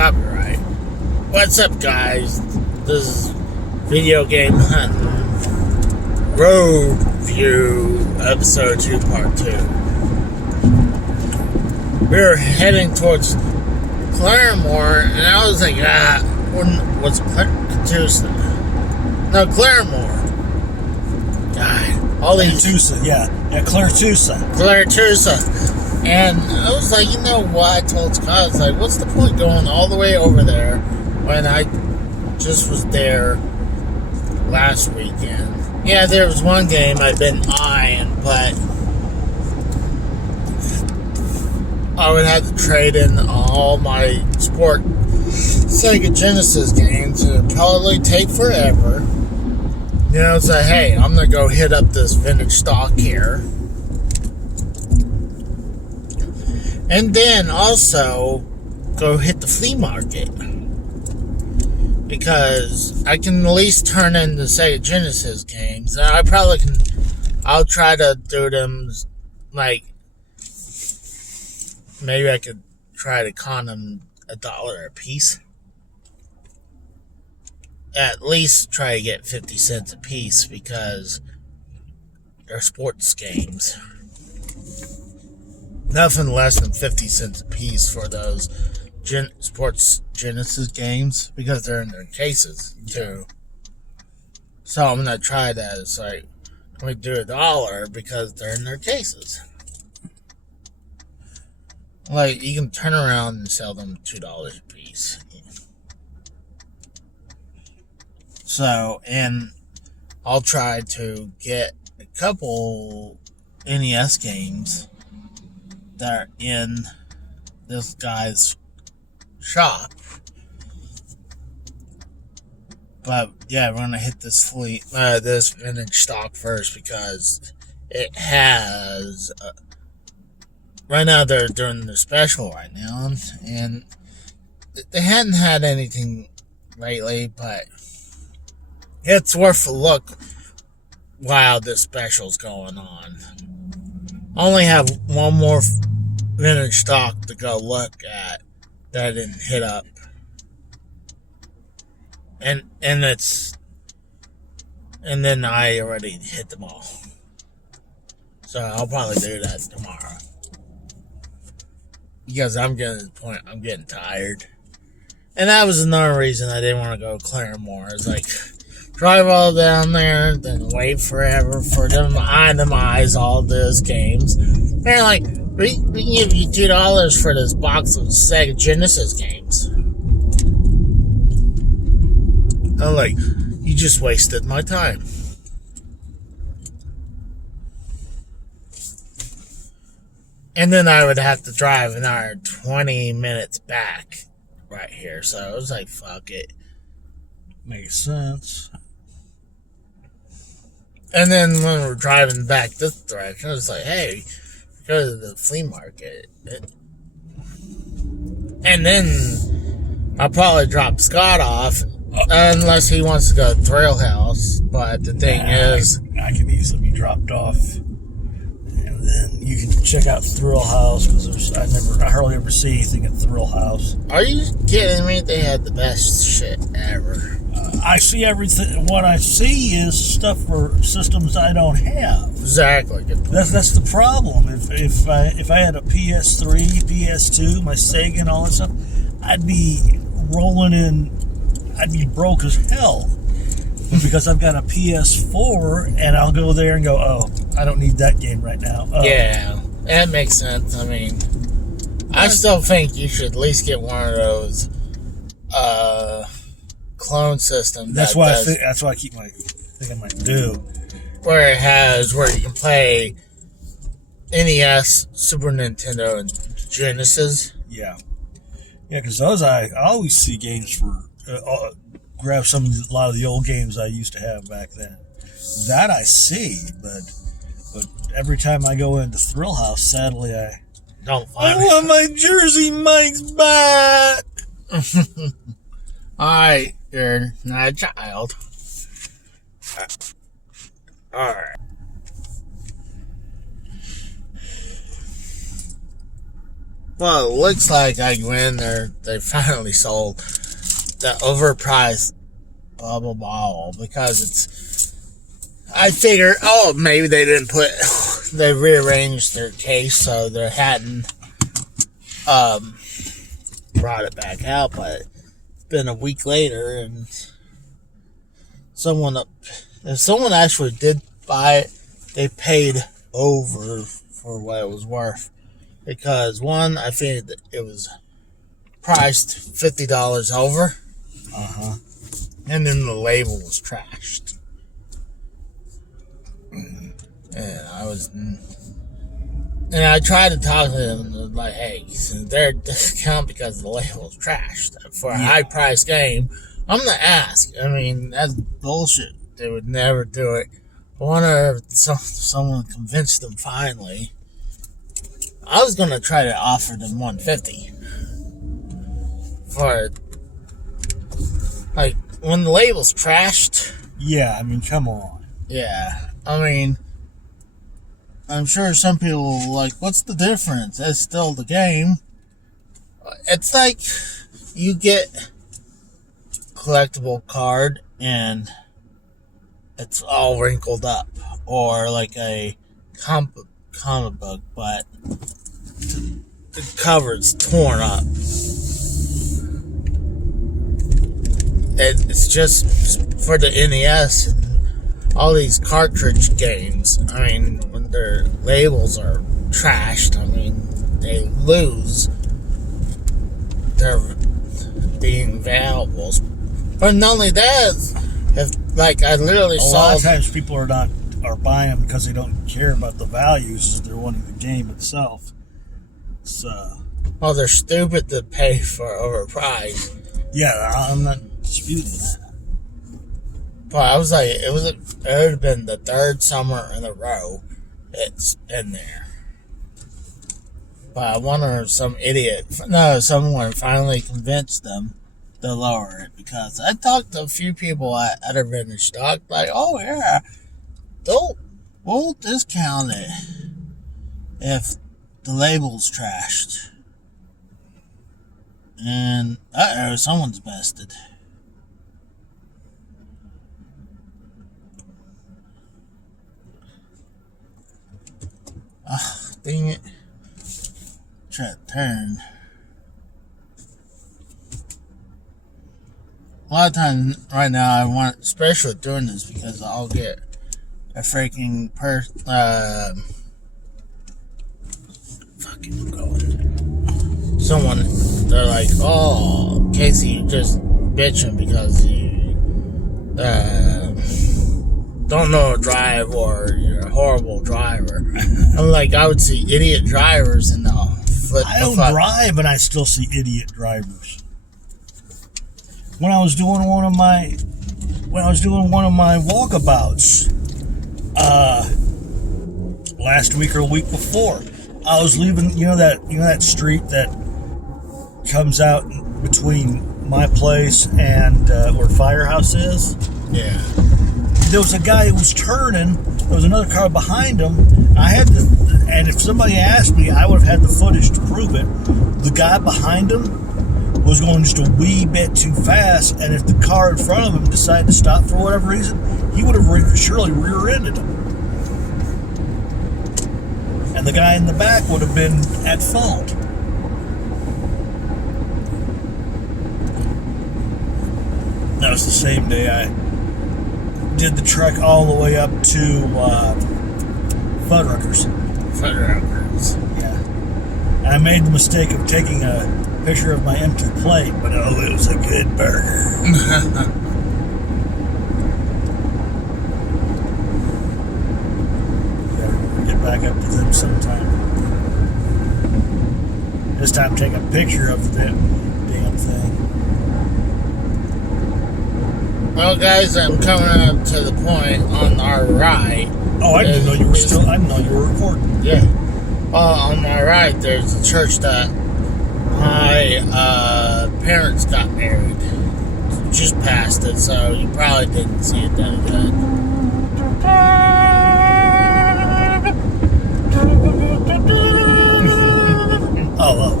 Copyright. What's up, guys? This is Video Game Hunt Road View Episode 2, Part 2. We're heading towards Claremore, and I was like, what's Catoosa? No, Claremore. God, all these... Claretoosa. And I was like, you know what? I told Scott, I was like, what's the point going all the way over there when I just was there last weekend? Yeah, there was one game I've been eyeing, but I would have to trade in all my Sega Genesis games, and it'd probably take forever. You know, say, hey, I'm going to go hit up this vintage stock here. And then also go hit the flea market. Because I can at least turn in the Sega Genesis games. And I probably can, I'll try to do them, like, maybe I could try to con them $1 a piece. At least try to get 50 cents a piece because they're sports games. Nothing less than 50 cents a piece for those sports Genesis games because they're in their cases too. So I'm gonna try that. It's like, let me do $1 because they're in their cases. Like, you can turn around and sell them $2 a piece. So, and I'll try to get a couple NES games that are in this guy's shop. But yeah, we're gonna hit this this vintage stock first because it has. Right now they're doing the special right now, and they hadn't had anything lately, but it's worth a look while this special's going on. I only have one more vintage stock to go look at that I didn't hit up. And then I already hit them all. So I'll probably do that tomorrow. Because I'm getting to the point I'm getting tired. And that was another reason I didn't want to go to Claremore. It's like, drive all down there, then wait forever for them to itemize all those games. They're like, we can give you $2 for this box of Sega Genesis games. I'm like, you just wasted my time. And then I would have to drive an hour 20 minutes back right here. So I was like, fuck it. Makes sense. And then when we're driving back this direction, I was like, hey, go to the flea market. And then I'll probably drop Scott off unless he wants to go to Thrill House. But the thing is, I can easily be dropped off. And then you can check out Thrill House because I hardly ever see anything at Thrill House. Are you kidding me? They had the best shit ever. I see everything. What I see is stuff for systems I don't have. Exactly. That's the problem. If I had a PS3, PS2, my Sega and all that stuff, I'd be rolling in. I'd be broke as hell. But because I've got a PS4 and I'll go there and go, oh, I don't need that game right now. Oh. Yeah, that makes sense. I mean, I still think you should at least get one of those clone systems. That's why I keep think I might do. Where you can play NES, Super Nintendo, and Genesis. Yeah, because those I always see games for. Grab a lot of the old games I used to have back then. That I see, but every time I go into Thrill House, sadly I want my Jersey Mike's back. Alright, you're not a child. Alright. Well, it looks like I went in there. They finally sold the overpriced bubble ball because it's. I figured, oh, maybe they didn't put. They rearranged their case so they hadn't brought it back out, but it's been a week later, and if someone actually did buy it, they paid over for what it was worth. Because one, I think that it was priced $50 over. And then the label was trashed. And I tried to talk to them, like, hey, their discount because the label was trashed. For a high price game, I'm going to ask. I mean, that's bullshit. They would never do it. I wonder if someone convinced them finally. I was going to try to offer them $150 for, like, when the label's trashed. Yeah, I mean, come on. Yeah, I mean, I'm sure some people will like, what's the difference? It's still the game. It's like you get a collectible card and it's all wrinkled up, or like a comic book, but the cover's torn up. It's just for the NES and all these cartridge games. I mean, when their labels are trashed, I mean, they lose their being valuable. But not only that, if like I literally a lot of times people are buying them because they don't care about the values; they're wanting the game itself. So, well, they're stupid to pay for overpriced. Yeah, I'm not disputing that. But I was like, it would have been the third summer in a row it's in there. But I wonder if someone finally convinced them to lower it, because I talked to a few people at a vintage stock, like, oh yeah, we'll discount it if the label's trashed. And someone's bested. Dang it. Try to turn. A lot of times right now I want, especially doing this, because I'll get a freaking fucking going. Someone, they're like, oh, Casey, you just bitching because you don't know how to drive, or you're a horrible driver. I'm like, I would see idiot drivers in the foot. I don't drive, and I still see idiot drivers. When I was doing one of my walkabouts, last week or a week before, I was leaving. You know that street that comes out between my place and where Firehouse is. Yeah. There was a guy who was turning. There was another car behind him. And if somebody asked me, I would have had the footage to prove it. The guy behind him was going just a wee bit too fast, and if the car in front of him decided to stop for whatever reason, he would have surely rear-ended him. And the guy in the back would have been at fault. That was the same day I did the trek all the way up to Fuddruckers. Yeah. And I made the mistake of taking a picture of my empty plate, but oh, it was a good burger. Gotta get back up to them sometime. This time take a picture of the damn thing. Well, guys, I'm coming up to the point on our right. Oh, I didn't know you were still. I didn't know you were recording. Yeah. On my right, there's a church that my parents got married. Just passed it, so you probably didn't see it that good. Oh, well,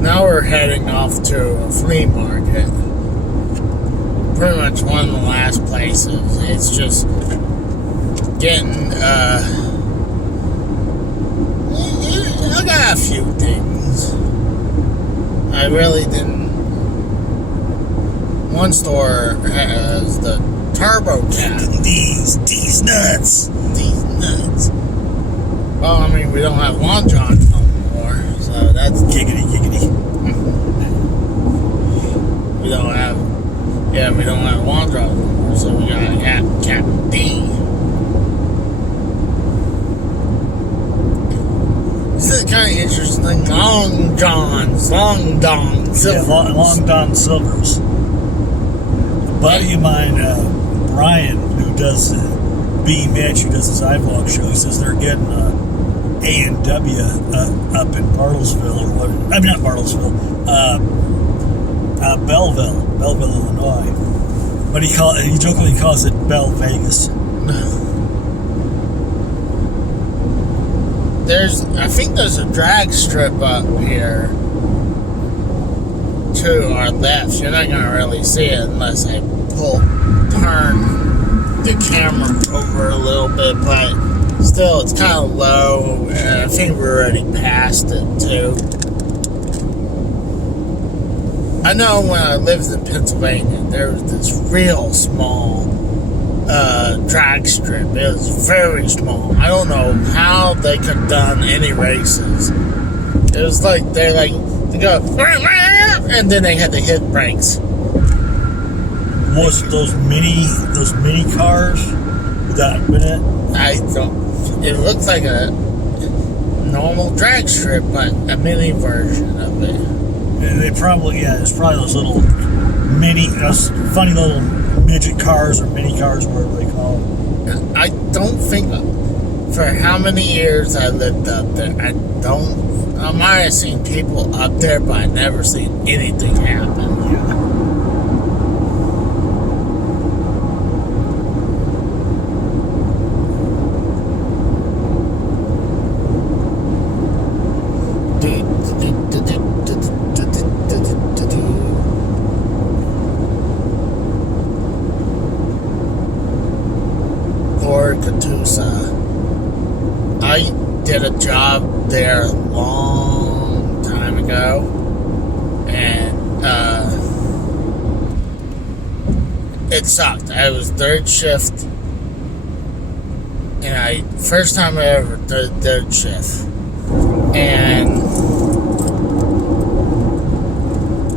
Now we're heading off to a flea market. Pretty much one of the last places. It's just getting, I got a few things. I really didn't. One store has the Turbo Cat. These nuts. These nuts. Well, I mean, we don't have Long Johns no more, so that's Giggity. we don't have Long Johns no more, so we got Captain D. This is kind of interesting. Long Don Silver. Yeah, Long Don Silvers. A buddy of mine, Brian, who does B Mitch, who does his iVlog show, he says they're getting A&W up in Bartlesville, or what? I mean, not Bartlesville, Belleville, Illinois. But he jokingly calls it Bell Vegas. I think there's a drag strip up here to our left. You're not gonna really see it unless I turn the camera over a little bit, but still, it's kind of low. I think we're already past it too. I know when I lived in Pennsylvania, there was this real small drag strip. It was very small. I don't know how they could have done any races. It was like they go and then they had to hit brakes. Was those mini cars with that in it? I don't. It looks like a normal drag strip, but a mini version of it. They probably, it's probably those little those funny little midget cars or mini cars, whatever they call them. I don't think, for how many years I lived up there, I might have seen people up there, but I never seen anything happen. Yeah. I did a job there a long time ago, and it sucked. I was third shift, and first time I ever did third shift, and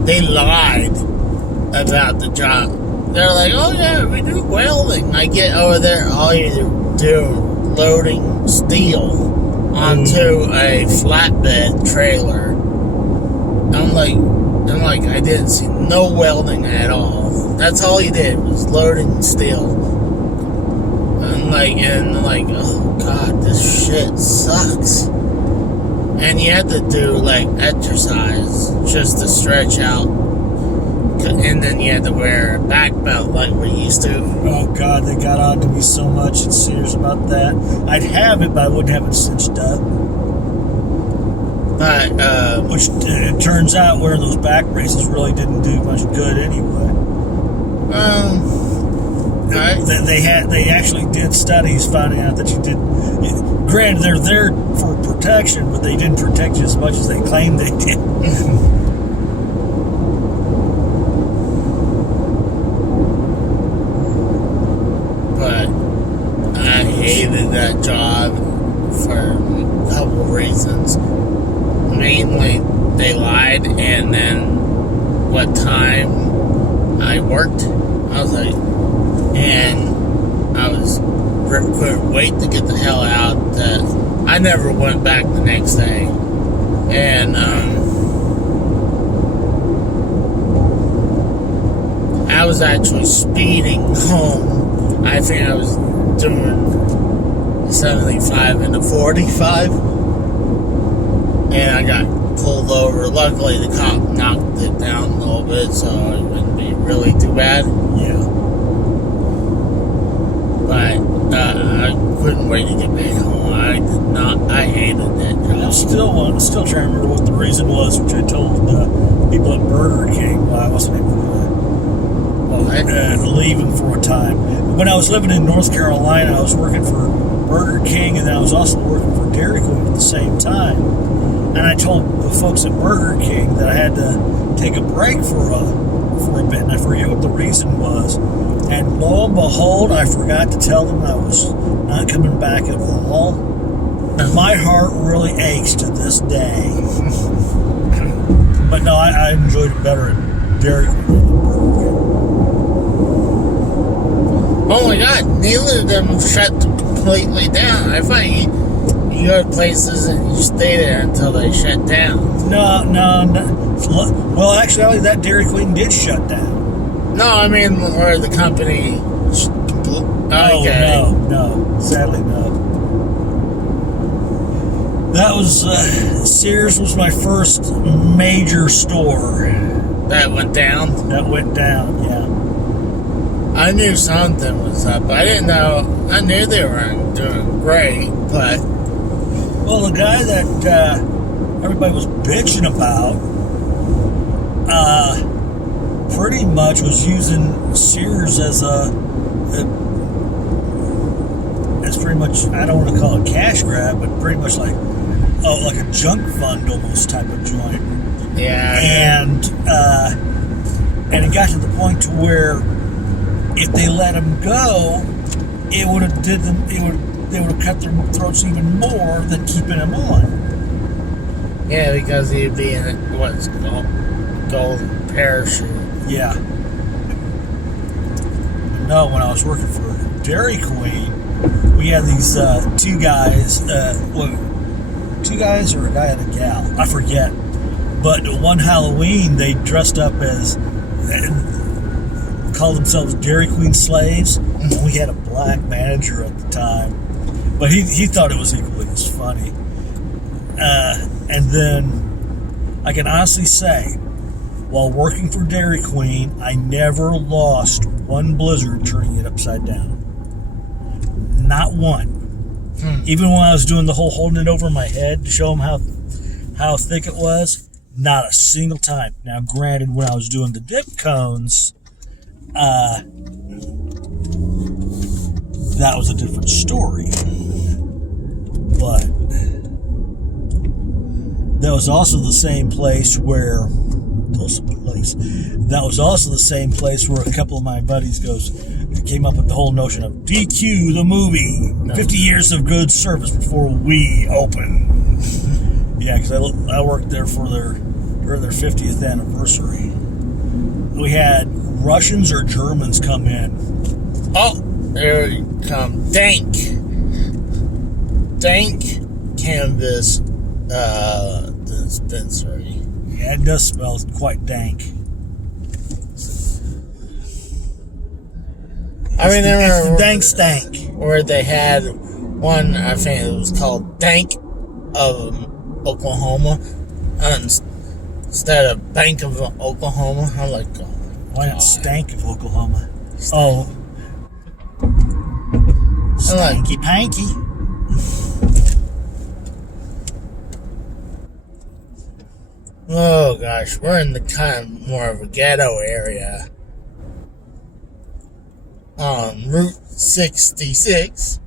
they lied about the job. They're like, "Oh yeah, we do welding." I get over there, all you do loading steel onto a flatbed trailer. I'm like, I didn't see no welding at all. That's all you did was loading steel. I'm like, oh god, this shit sucks. And you had to do like exercise just to stretch out. And then you had to wear a back belt like we used to. Oh God, they got on to me so much at Sears about that. I'd have it, but I wouldn't have it cinched up. But which it turns out wearing those back braces really didn't do much good anyway. They actually did studies finding out that you did. Granted, they're there for protection, but they didn't protect you as much as they claimed they did. Hated that job for a couple reasons. Mainly, they lied, and then what time I worked, I was like, and I couldn't wait to get the hell out. I never went back the next day, and I was actually speeding home. I think I was doing 75 into 45, and I got pulled over. Luckily, the cop knocked it down a little bit, so it wouldn't be really too bad. Yeah. But I couldn't wait to get back home. I did not. I hated that I'm job. still trying to remember what the reason was, which I told people at Burger King why I wasn't able to leave them for a time. When I was living in North Carolina, I was working for Burger King, and then I was also working for Dairy Queen at the same time. And I told the folks at Burger King that I had to take a break for a bit, and I forget what the reason was. And lo and behold, I forgot to tell them I was not coming back at all. And my heart really aches to this day. But no, I enjoyed it better at Dairy Queen than Burger King. Oh my God! Neither of them shut completely down. I thought you go to places and you stay there until they shut down. No. Well, actually, that Dairy Queen did shut down. No, I mean where the company. Okay. Oh, no. Sadly, no. That was, Sears was my first major store. That went down? That went down, yeah. I knew something was up. I didn't know. I knew they weren't doing great, but. Well, the guy that everybody was bitching about pretty much was using Sears as as pretty much, I don't want to call it cash grab, but pretty much like a junk fund almost type of joint. Yeah. And it got to the point to where if they let him go, it would have they would have cut their throats even more than keeping him on. Yeah, because he'd be in what's called golden parachute. Yeah. No, when I was working for Dairy Queen, we had these two guys, two guys or a guy and a gal, I forget. But one Halloween, they dressed up as, called themselves Dairy Queen slaves. And we had a black manager at the time. But he thought it was equally as funny. And then I can honestly say, while working for Dairy Queen, I never lost one blizzard turning it upside down. Not one. Even when I was doing the whole holding it over my head to show them how thick it was, not a single time. Now, granted, when I was doing the dip cones, that was a different story. But that was also the same place where a couple of my buddies came up with the whole notion of DQ the movie, 50 years of good service before we open. Yeah, because I worked there during their 50th anniversary. We had Russians or Germans come in. Oh, there you come. Dank Canvas dispensary. Yeah, it does smell quite dank. I remember it's the dank stank. Where they had one, I think it was called Dank of Oklahoma, instead of Bank of Oklahoma. I'm like, oh, why not Stank of Oklahoma? Oh, Stanky Panky. Oh gosh, we're in the kind of more of a ghetto area. On Route 66,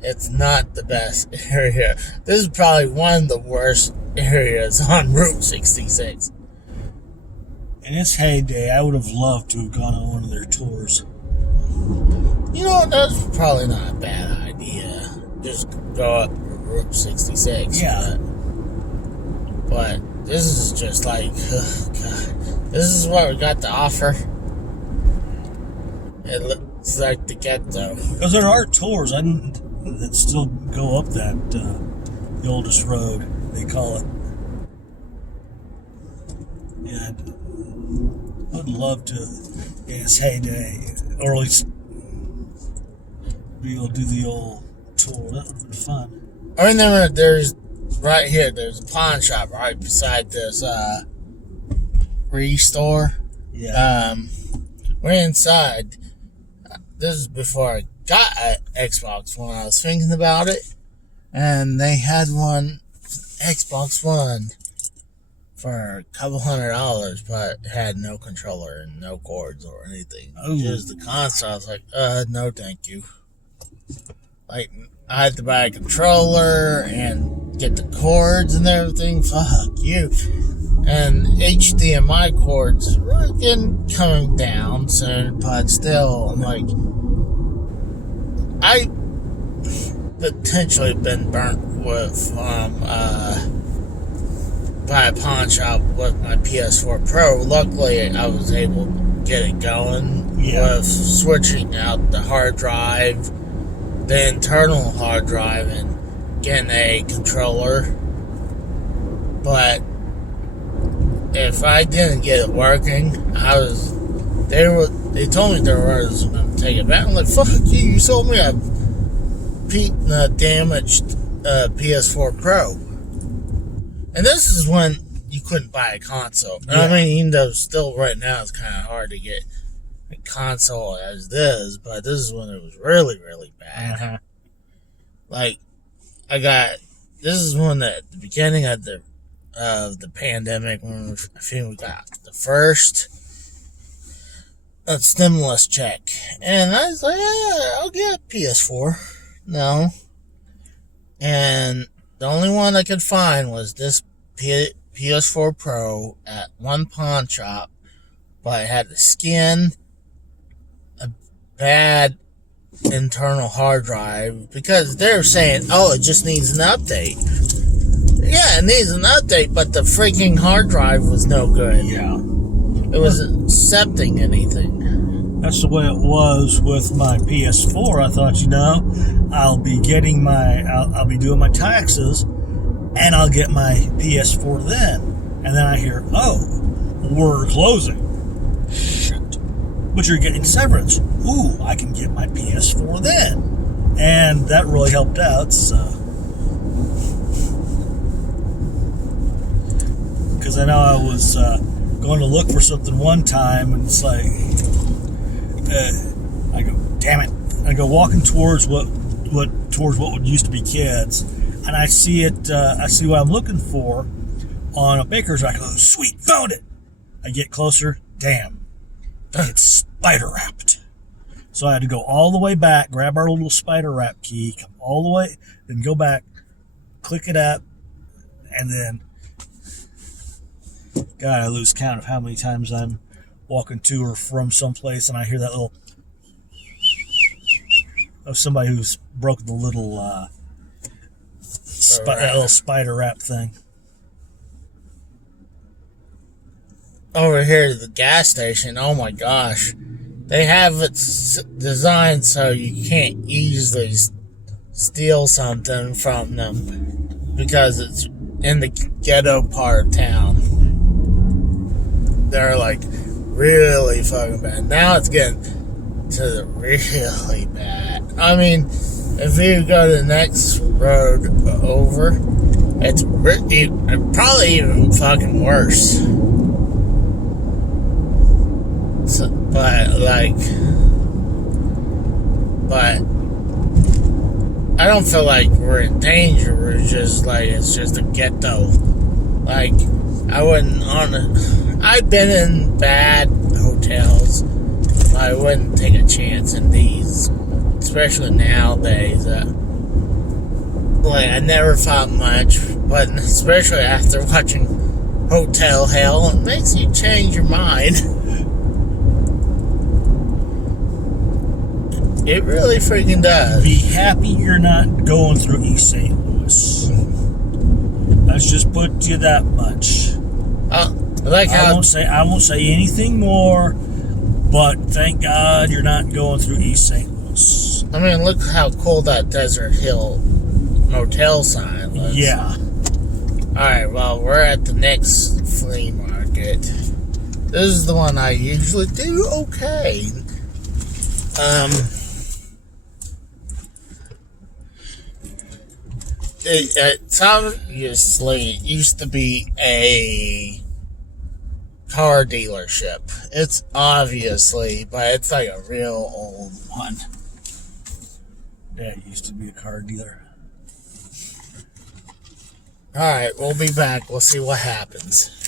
it's not the best area. This is probably one of the worst areas on Route 66. In its heyday, I would have loved to have gone on one of their tours. You know, that's probably not a bad idea. Just go up Route 66. Yeah. But this is just like, oh God. This is what we got to offer. It looks like the ghetto. Because there are tours that still go up that, the oldest road, they call it. Yeah, I would love to, in its heyday, or at least be able to do the old tour. That would have been fun. I remember there's a pawn shop right beside this store. Yeah. We're inside. This is before I got an Xbox One. I was thinking about it, and they had one, Xbox One, for a couple $100, but it had no controller and no cords or anything. Ooh. Just the console. I was like, no, thank you. Like, I had to buy a controller and get the cords and everything. Fuck you. And HDMI cords are again coming down soon, but still, I'm like, I potentially been burnt with by a pawn shop with my PS4 Pro. Luckily, I was able to get it going with switching out the hard drive, the internal hard drive, and getting a controller. But if I didn't get it working, they told me they were going to take it back. I'm like, fuck you, you sold me a damaged PS4 Pro. And this is when you couldn't buy a console. Yeah. I mean, even though still right now it's kind of hard to get a console as this, but this is when it was really, really bad. Uh-huh. Like, this is when at the beginning of the pandemic, when I think we got the first stimulus check. And I was like, yeah, I'll get a PS4. No. And the only one I could find was this PS4 Pro at one pawn shop, but it had the skin, a bad internal hard drive, because they're saying, oh, it just needs an update. Yeah, it needs an update, but the freaking hard drive was no good. Yeah. It wasn't accepting anything. That's the way it was with my PS4. I thought, I'll be getting I'll be doing my taxes, and I'll get my PS4 then. And then I hear, oh, we're closing. Shit. But you're getting severance. Ooh, I can get my PS4 then. And that really helped out, so. Because I know I was going to look for something one time, and it's like, I go, damn it. I go walking towards what would used to be Kids, and I see it. I see what I'm looking for on a baker's. I go, sweet, found it. I get closer. Damn, it's spider wrapped. So I had to go all the way back, grab our little spider wrap key, come all the way, then go back, click it up, and then, God, I lose count of how many times I'm walking to or from someplace, and I hear that little of somebody who's broken the little that little spider wrap thing. Over here at the gas station, oh my gosh, they have it designed so you can't easily steal something from them because it's in the ghetto part of town. They're like really fucking bad. Now it's getting to the really bad. I mean, if you go to the next road over, it's probably even fucking worse. So, but I don't feel like we're in danger. We're just like, it's just a ghetto. Like, I've been in bad hotels. I wouldn't take a chance in these, especially nowadays. I never thought much, but especially after watching Hotel Hell, it makes you change your mind. It really freaking does. Be happy you're not going through East St. Louis. Let's just put you that much. I won't say anything more, but thank God you're not going through East St. Louis. I mean, look how cool that Desert Hill motel sign looks. Yeah. Alright, well, we're at the next flea market. This is the one I usually do okay. It's obviously used to be a car dealership. It's obviously, but it's like a real old one. Dad used to be a car dealer. All right, we'll be back. We'll see what happens.